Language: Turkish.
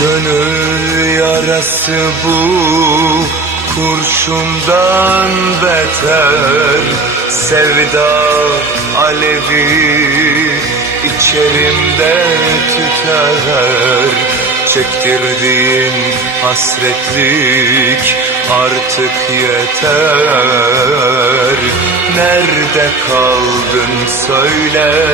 Gönül yarası bu kurşundan beter. Sevda alevi içerimde tüter. Çektirdiğin hasretlik artık yeter. Nerede kaldın söyle.